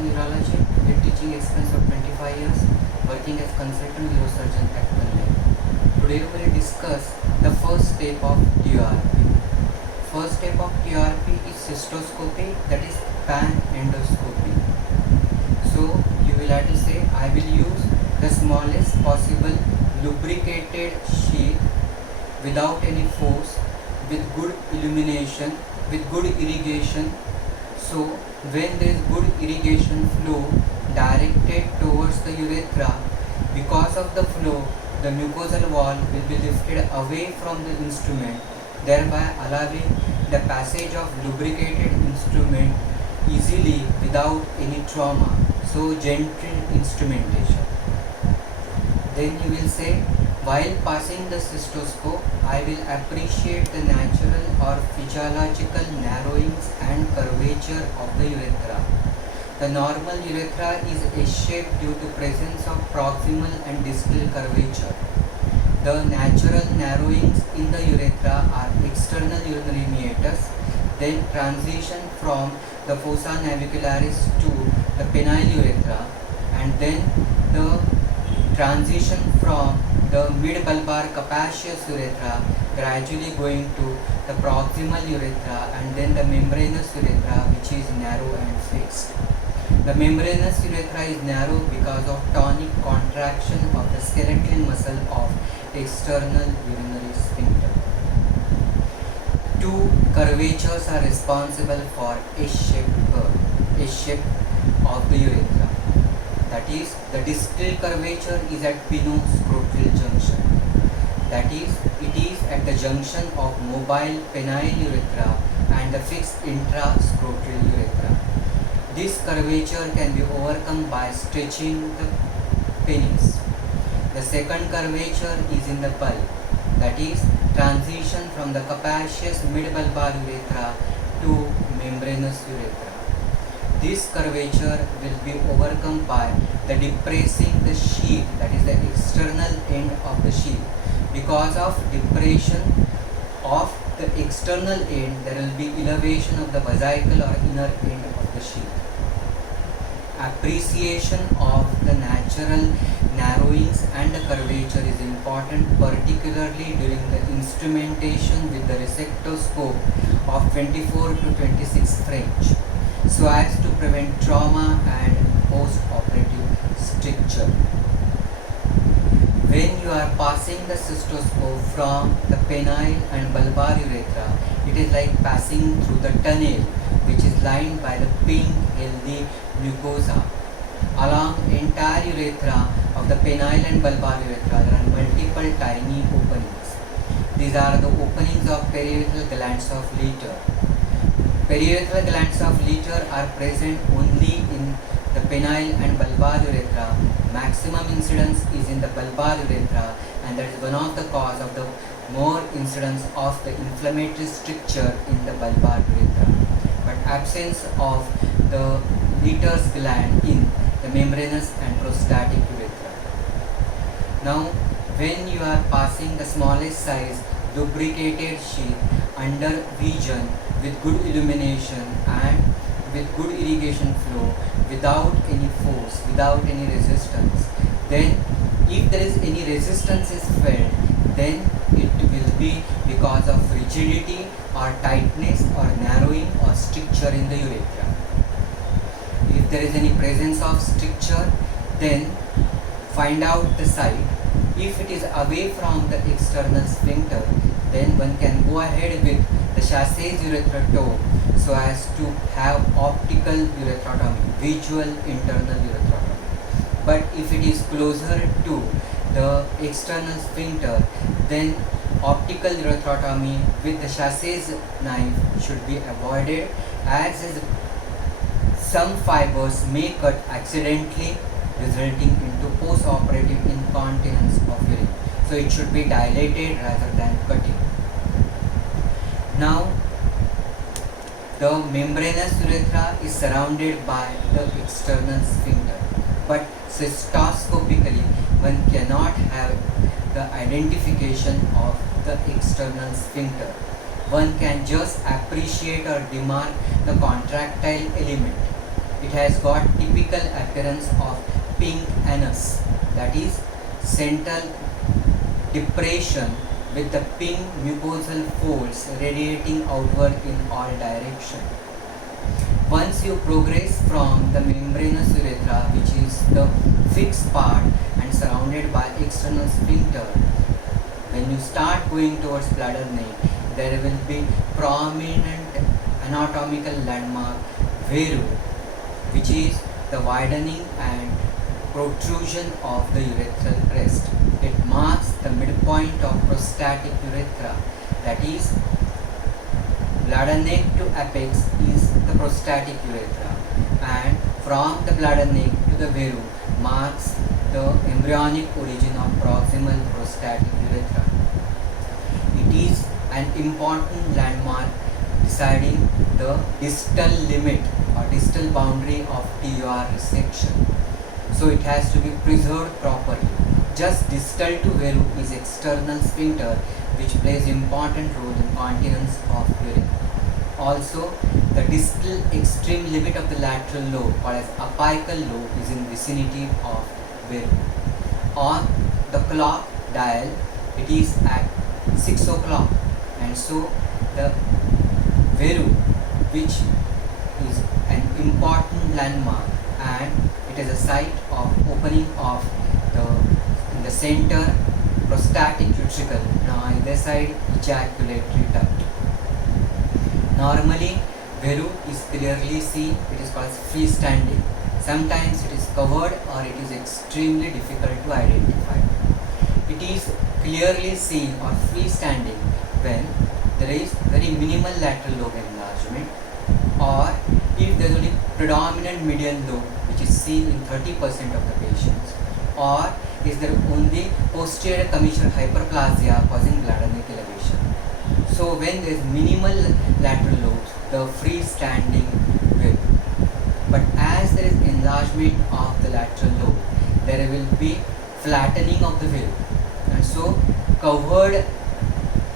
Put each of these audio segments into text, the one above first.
Neurology with teaching experience of 25 years, working as consultant neurosurgeon at Pune. Today we will discuss the first step of TRP. First step of TRP is cystoscopy, that is pan endoscopy. So you will have to say, I will use the smallest possible lubricated sheath without any force, with good illumination, with good irrigation. So when there is good irrigation flow directed towards the urethra, because of the flow, the mucosal wall will be lifted away from the instrument, thereby allowing the passage of lubricated instrument easily without any trauma. So gentle instrumentation. Then you will say, while passing the cystoscope, I will appreciate the natural or physiological narrowings and curvature of the urethra. The normal urethra is S-shaped due to presence of proximal and distal curvature. The natural narrowings in the urethra are external urinary meatus, then transition from the fossa navicularis to the penile urethra, and then the transition from the mid-bulbar capacious urethra gradually going to the proximal urethra, and then the membranous urethra, which is narrow and fixed. The membranous urethra is narrow because of tonic contraction of the skeletal muscle of external urinary sphincter. Two curvatures are responsible for S-shape of the urethra. That is, the distal curvature is at pinoscrotal junction. That is, it is at the junction of mobile penile urethra and the fixed intrascrotal urethra. This curvature can be overcome by stretching the penis. The second curvature is in the bulb. That is, transition from the capacious mid-bulbar urethra to membranous urethra. This curvature will be overcome by the depressing the sheath, that is the external end of the sheath. Because of depression of the external end, there will be elevation of the vesicle or inner end of the sheath. Appreciation of the natural narrowings and the curvature is important, particularly during the instrumentation with the resectoscope of 24 to 26 French, so as to prevent trauma and post-operative stricture. When you are passing the cystoscope from the penile and bulbar urethra, it is like passing through the tunnel which is lined by the pink healthy mucosa. Along entire urethra of the penile and bulbar urethra, there are multiple tiny openings. These are the openings of periurethral glands of Leiter. Periurethral glands of Leiter are present only in the penile and bulbar urethra. Maximum incidence is in the bulbar urethra, and that is one of the cause of the more incidence of the inflammatory stricture in the bulbar urethra. But absence of the Leiter's gland in the membranous and prostatic urethra. Now, when you are passing the smallest size lubricated sheath under vision with good illumination and with good irrigation flow, without any force, without any resistance, then if there is any resistance is felt, then it will be because of rigidity or tightness or narrowing or stricture in the urethra. If there is any presence of stricture, then find out the site. If it is away from the external sphincter, then one can go ahead with the Chassai's urethrotomy so as to have optical urethrotomy, visual internal urethrotomy. But if it is closer to the external sphincter, then optical urethrotomy with the Chassai's knife should be avoided, as some fibers may cut accidentally, resulting into post-operative incontinence of urine. So it should be dilated rather than cutting. Now, the membranous urethra is surrounded by the external sphincter, but cystoscopically one cannot have the identification of the external sphincter. One can just appreciate or demark the contractile element. It has got typical appearance of pink anus, that is central depression with the pink mucosal folds radiating outward in all directions. Once you progress from the membranous urethra, which is the fixed part and surrounded by external sphincter, when you start going towards bladder neck, there will be prominent anatomical landmark Veru, which is the widening and protrusion of the urethral crest. It marks the midpoint of prostatic urethra, that is bladder neck to apex is the prostatic urethra, and from the bladder neck to the Veru marks the embryonic origin of proximal prostatic urethra. It is an important landmark deciding the distal limit or distal boundary of TUR resection. So it has to be preserved properly. Just distal to Veru is external sphincter, which plays important role in continence of urine. Also, the distal extreme limit of the lateral lobe, called as apical lobe, is in vicinity of Veru. On the clock dial, it is at 6 o'clock, and so the Veru, which is an important landmark, and it is a site of opening of in the center prostatic utricle, on either side ejaculatory duct. Normally, Veru is clearly seen, it is called freestanding. Sometimes it is covered or it is extremely difficult to identify. It is clearly seen or freestanding when there is very minimal lateral lobe enlargement, or if there is only predominant medial lobe, which is seen in 30% of the patients, or is there only posterior commissure hyperplasia causing bladder neck elevation. So when there is minimal lateral lobes, the freestanding will. But as there is enlargement of the lateral lobe, there will be flattening of the Veru, and so covered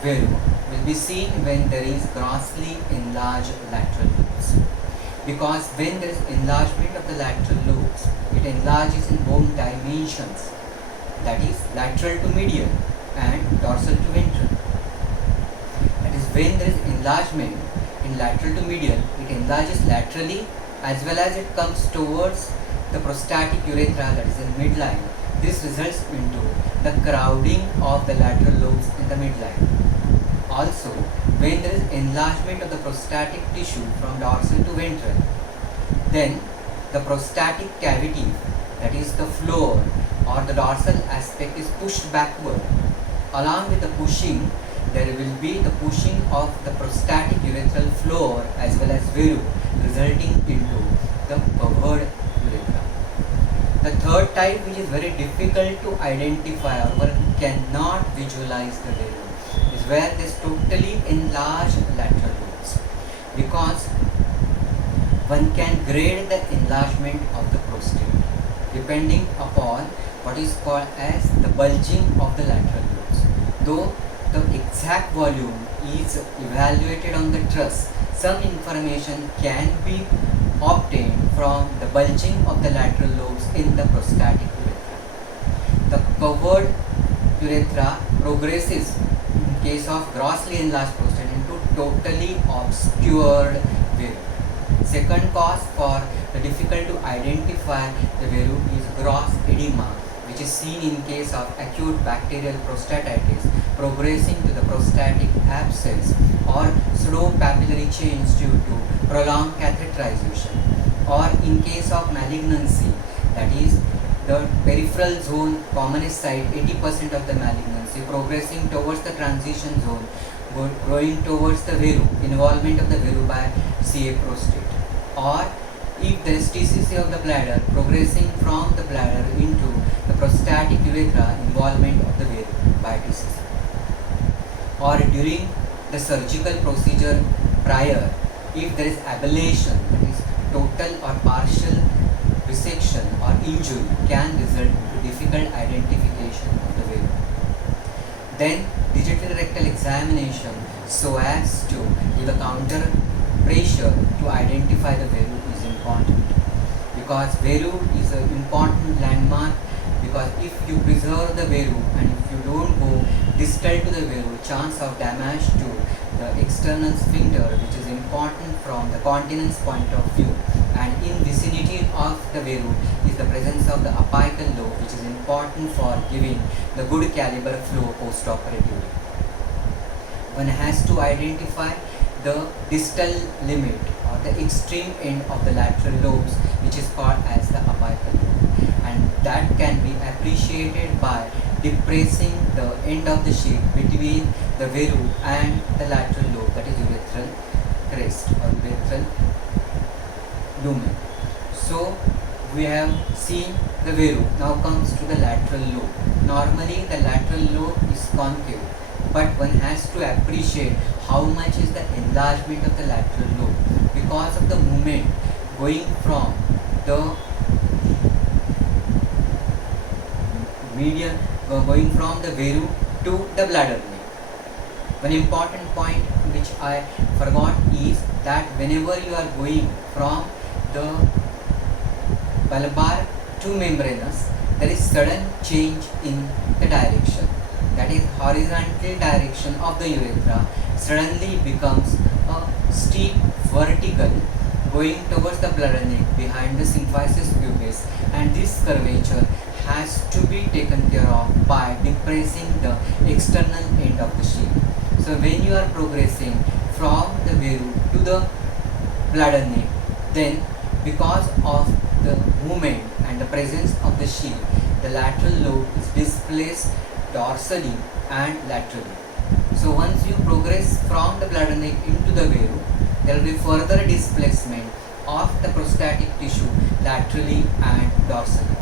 Veru will be seen when there is grossly enlarged lateral lobes. Because when there is enlargement of the lateral lobes, it enlarges in bone dimensions, that is lateral to medial and dorsal to ventral. That is, when there is enlargement in lateral to medial, it enlarges laterally as well as it comes towards the prostatic urethra, that is in midline. This results into the crowding of the lateral lobes in the midline. Also, when there is enlargement of the prostatic tissue from dorsal to ventral, then the prostatic cavity, that is the floor or the dorsal aspect, is pushed backward. Along with the pushing, there will be the pushing of the prostatic urethral floor as well as Veru, resulting into the covered urethra. The third type, which is very difficult to identify or one cannot visualize the Veru, is where there is totally enlarged lateral lobes, because one can grade the enlargement of the prostate depending upon what is called as the bulging of the lateral lobes. Though the exact volume is evaluated on the truss, some information can be obtained from the bulging of the lateral lobes in the prostatic urethra. The covered urethra progresses in case of grossly enlarged prostate into totally obscured Veru. Second cause for the difficult to identify the Veru is gross edema, which is seen in case of acute bacterial prostatitis progressing to the prostatic abscess, or slow papillary change due to prolonged catheterization, or in case of malignancy, that is the peripheral zone, commonest site, 80% of the malignancy, progressing towards the transition zone, growing towards the Veru, involvement of the Veru by CA prostate, or if there is TCC of the bladder, progressing from the bladder into the prostatic urethra, involvement of the Veru by TCC, or during the surgical procedure prior, if there is ablation, that is total or partial resection or injury, can result to difficult identification of the Veru. Then digital rectal examination so as to give a counter pressure to identify the Veru is important. because Veru is an important landmark, because if you preserve the Veru and if you don't go distal to the Veru, chance of damage to the external sphincter, which is important from the continence point of view, and in vicinity of the Veru is the presence of the apical lobe, which is important for giving the good caliber flow post-operatively. One has to identify the distal limit or the extreme end of the lateral lobes, which is called as the apical lobe, and that can be appreciated by depressing the end of the sheath between the Veru and the lateral lobe, that is urethral crest or urethral lumen. So we have seen the Veru. Now comes to the lateral lobe. Normally the lateral lobe is concave, but one has to appreciate how much is the enlargement of the lateral lobe because of the movement going from the median, going from the Veru to the bladder neck. One important point which I forgot is that whenever you are going from the bulbar to membranous, there is sudden change in the direction. That is, horizontal direction of the urethra suddenly becomes a steep vertical going towards the bladder neck behind the symphysis pubis, and this curvature has to be taken care of by depressing the external end of the sheath. So when you are progressing from the Veru to the bladder neck, then because of the movement and the presence of the sheath, the lateral lobe is displaced dorsally and laterally. So once you progress from the bladder neck into the Veru, there will be further displacement of the prostatic tissue laterally and dorsally.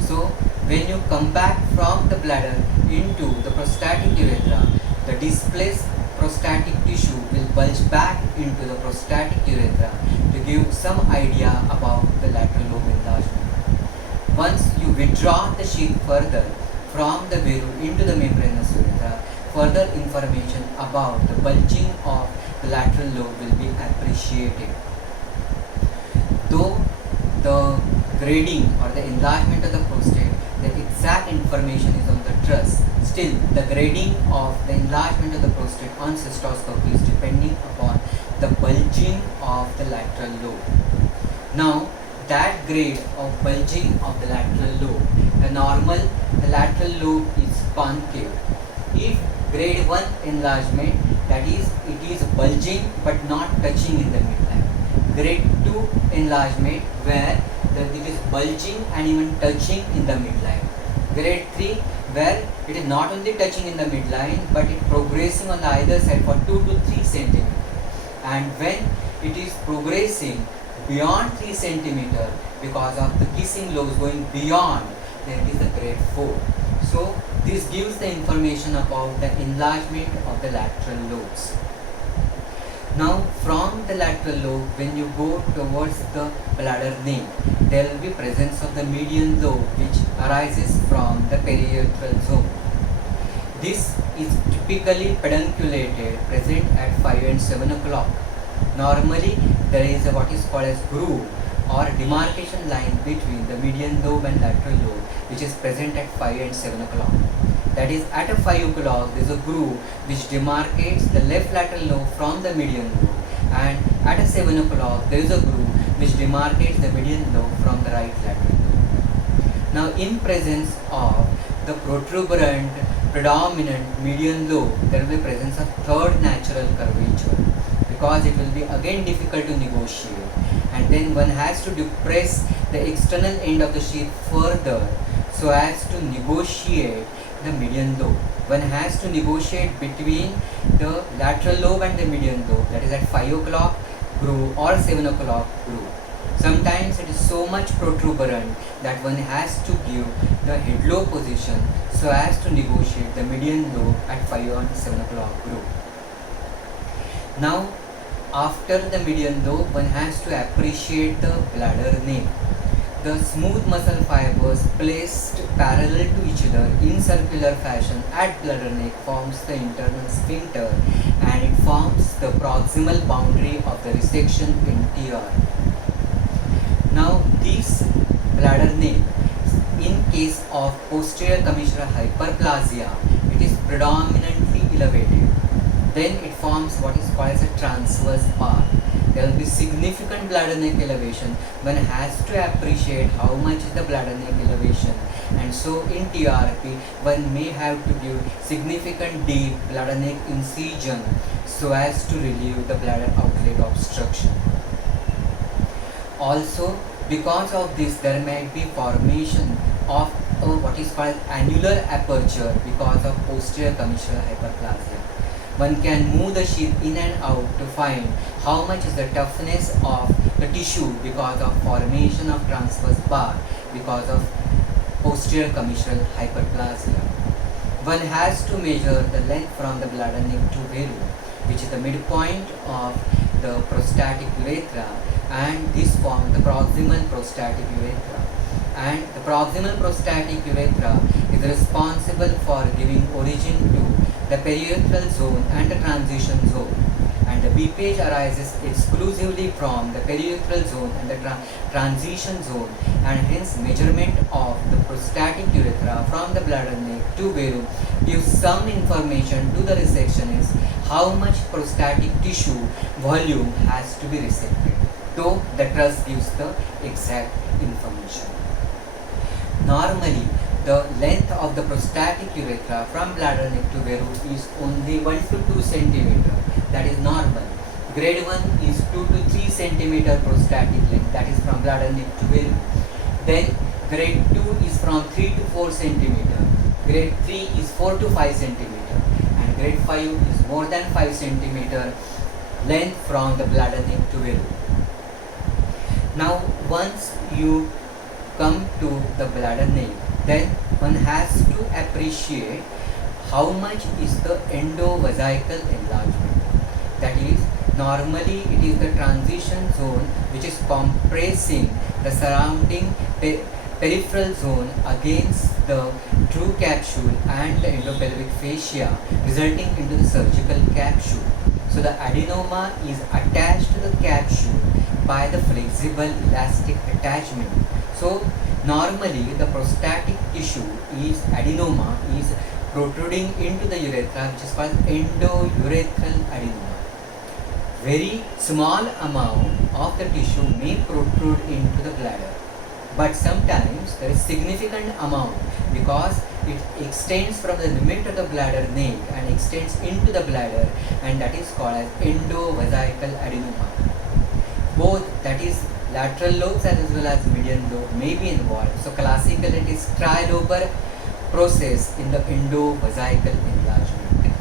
So when you come back from the bladder into the prostatic urethra, the displaced prostatic tissue will bulge back into the prostatic urethra to give some idea about the lateral lobe enlargement. Once you withdraw the sheath further from the Veru into the membranous urethra, further information about the bulging of the lateral lobe will be appreciated. Though the grading or the enlargement of the prostate, the exact information is on the truss, still the grading of the enlargement of the prostate on cystoscopy is depending upon the bulging of the lateral lobe. Now that grade of bulging of the lateral lobe, the lateral lobe is concave. If grade 1 enlargement, that is, it is bulging but not touching in the midline. Grade 2 enlargement, where it is bulging and even touching in the midline. Grade 3, where it is not only touching in the midline but it progressing on the either side for 2 to 3 cm. And when it is progressing beyond 3 cm because of the kissing lobes going beyond, then it is the grade 4. So this gives the information about the enlargement of the lateral lobes. Now from the lateral lobe, when you go towards the bladder neck, there will be presence of the median lobe which arises from the periurethral zone. This is typically pedunculated, present at 5 and 7 o'clock. Normally there is a what is called as groove or demarcation line between the median lobe and lateral lobe, which is present at 5 and 7 o'clock. That is, at a 5 o'clock there is a groove which demarcates the left lateral lobe from the median lobe, and at a 7 o'clock there is a groove which demarcates the median lobe from the right lateral lobe. Now in presence of the protuberant predominant median lobe, there will be presence of third natural curvature, because it will be again difficult to negotiate, and then one has to depress the external end of the sheath further so as to negotiate the median lobe. One has to negotiate between the lateral lobe and the median lobe, that is at 5 o'clock groove or 7 o'clock groove. Sometimes it is so much protuberant that one has to give the head lobe position so as to negotiate the median lobe at 5 or 7 o'clock groove. Now after the median lobe, one has to appreciate the bladder neck. The smooth muscle fibers placed parallel to each other in circular fashion at bladder neck forms the internal sphincter, and it forms the proximal boundary of the resection in TR. Now this bladder nail, in case of posterior commissural hyperplasia, it is predominantly elevated. Then it forms what is called as a transverse bar. There will be significant bladder neck elevation. One has to appreciate how much is the bladder neck elevation, and so in TRP one may have to give significant deep bladder neck incision so as to relieve the bladder outlet obstruction. Also, because of this, there might be formation of what is called annular aperture because of posterior commissural hyperplasia. One can move the sheath in and out to find how much is the toughness of the tissue because of formation of transverse bar because of posterior commissural hyperplasia. One has to measure the length from the bladder neck to veru, which is the midpoint of the prostatic urethra, and this forms the proximal prostatic urethra. And the proximal prostatic urethra is responsible for giving origin to the periurethral zone and the transition zone, and the BPH arises exclusively from the periurethral zone and the transition zone, and hence measurement of the prostatic urethra from the bladder neck to veru gives some information to the resectionist how much prostatic tissue volume has to be resected, though the truss gives the exact information. Normally, the length of the prostatic urethra from bladder neck to veru is only 1 to 2 cm. That is normal. Grade 1 is 2 to 3 cm prostatic length, that is from bladder neck to veru. Then grade 2 is from 3 to 4 cm. Grade 3 is 4 to 5 cm. And grade 5 is more than 5 cm length from the bladder neck to veru. Now, once you come to the bladder neck, then one has to appreciate how much is the endovesical enlargement. That is, normally it is the transition zone which is compressing the surrounding peripheral zone against the true capsule and the endopelvic fascia, resulting into the surgical capsule. So the adenoma is attached to the capsule by the flexible elastic attachment. So normally the prostatic tissue is adenoma is protruding into the urethra, which is called endourethral adenoma. Very small amount of the tissue may protrude into the bladder, but sometimes there is significant amount because it extends from the limit of the bladder neck and extends into the bladder, and that is called as endovesical adenoma. Both, that is lateral lobes as well as median lobe, may be involved. So classically it is trilobar process in the endovesical enlargement,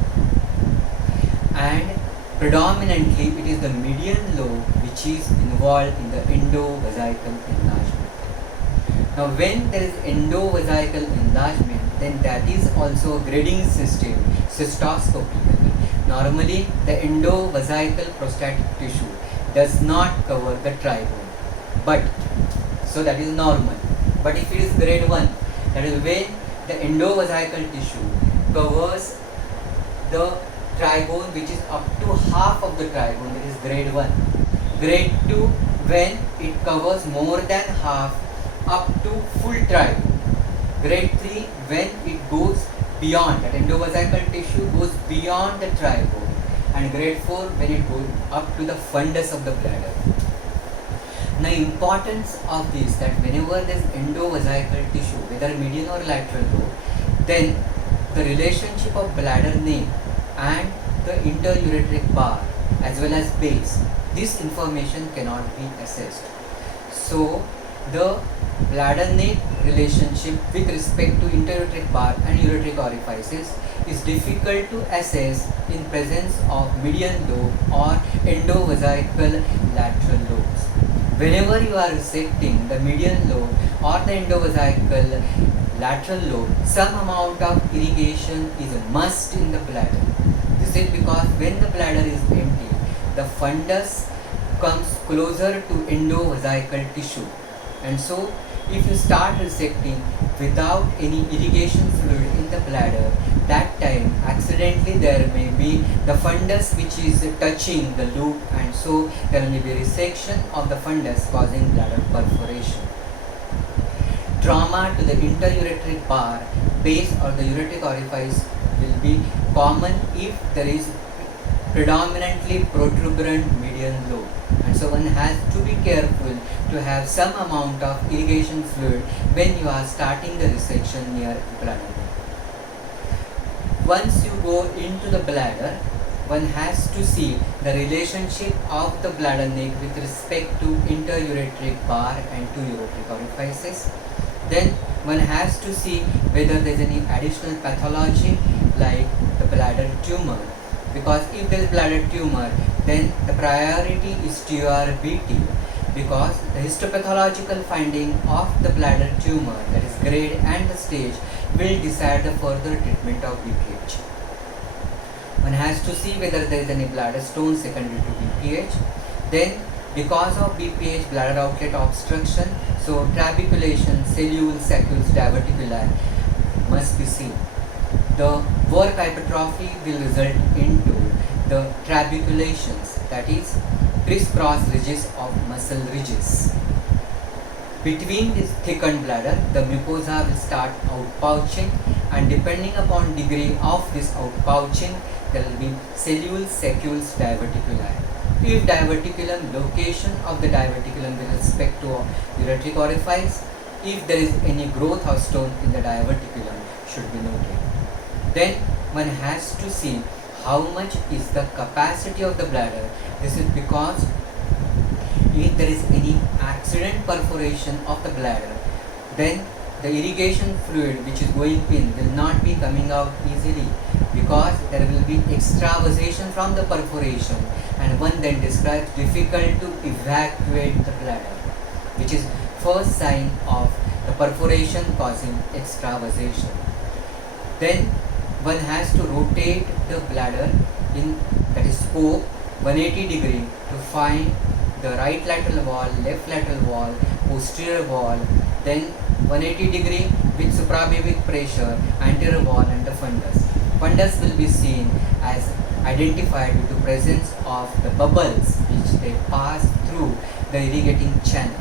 and predominantly it is the median lobe which is involved in the endovesical enlargement. Now when there is endovesical enlargement, then that is also a grading system cystoscopically. Normally the endovesical prostatic tissue does not cover the trigone, but so that is normal. But if it is grade 1, that is when the endovesical tissue covers the trigone, which is up to half of the trigone, that is grade 1. Grade 2, when it covers more than half up to full trigone. Grade 3, when it goes beyond, that endovesical tissue goes beyond the trigone. And grade 4, when it goes up to the fundus of the bladder. Now, importance of this, that whenever there is endovesical tissue, whether median or lateral lobe, then the relationship of bladder neck and the interureteric bar as well as base, this information cannot be assessed. So the bladder neck relationship with respect to interureteric bar and ureteric orifices is difficult to assess in presence of median lobe or endovesical lateral lobes. Whenever you are resecting the median lobe or the endovesical lateral lobe, some amount of irrigation is a must in the bladder. This is because when the bladder is empty, the fundus comes closer to endovesical tissue, and so if you start resecting without any irrigation fluid in the bladder, that time accidentally there may be the fundus which is touching the loop, and so there may be resection of the fundus causing bladder perforation. Trauma to the interureteric bar, base or the ureteric orifice will be common if there is predominantly protuberant median lobe, and so one has to be careful to have some amount of irrigation fluid when you are starting the resection near bladder. Once you go into the bladder, one has to see the relationship of the bladder neck with respect to interureteric bar and two ureteric orifices. Then one has to see whether there is any additional pathology like the bladder tumor, because if there is bladder tumor, then the priority is TURBT, because the histopathological finding of the bladder tumor, that is grade and the stage, will decide the further treatment of BPH. One has to see whether there is any bladder stone secondary to BPH. Then because of BPH bladder outlet obstruction, so trabeculation, cellule, saccules, diverticuli must be seen. The work hypertrophy will result into the trabeculations, that is crisscross ridges of muscle ridges. Between this thickened bladder, the mucosa will start outpouching, and depending upon degree of this outpouching, there will be cellules, saccules, diverticuli. If diverticulum, location of the diverticulum with respect to ureteric orifice, if there is any growth of stone in the diverticulum should be noted. Then one has to see how much is the capacity of the bladder. This is because if there is any accident perforation of the bladder, then the irrigation fluid which is going in will not be coming out easily, because there will be extravasation from the perforation, and one then describes difficult to evacuate the bladder, which is first sign of the perforation causing extravasation. Then one has to rotate the bladder in, that is scope, 180 degree to find the right lateral wall, left lateral wall, posterior wall, then 180 degree with suprapubic pressure, anterior wall and the fundus. Fundus will be seen as identified due to presence of the bubbles which they pass through the irrigating channel.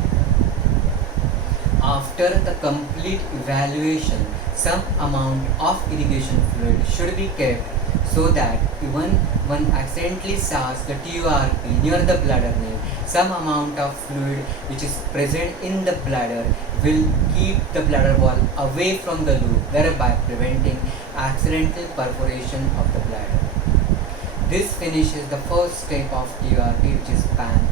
After the complete evaluation, some amount of irrigation fluid should be kept, so that even one accidentally starts the TURP near the bladder neck, some amount of fluid which is present in the bladder will keep the bladder wall away from the loop, thereby preventing accidental perforation of the bladder. This finishes the first step of TURP, which is PAN.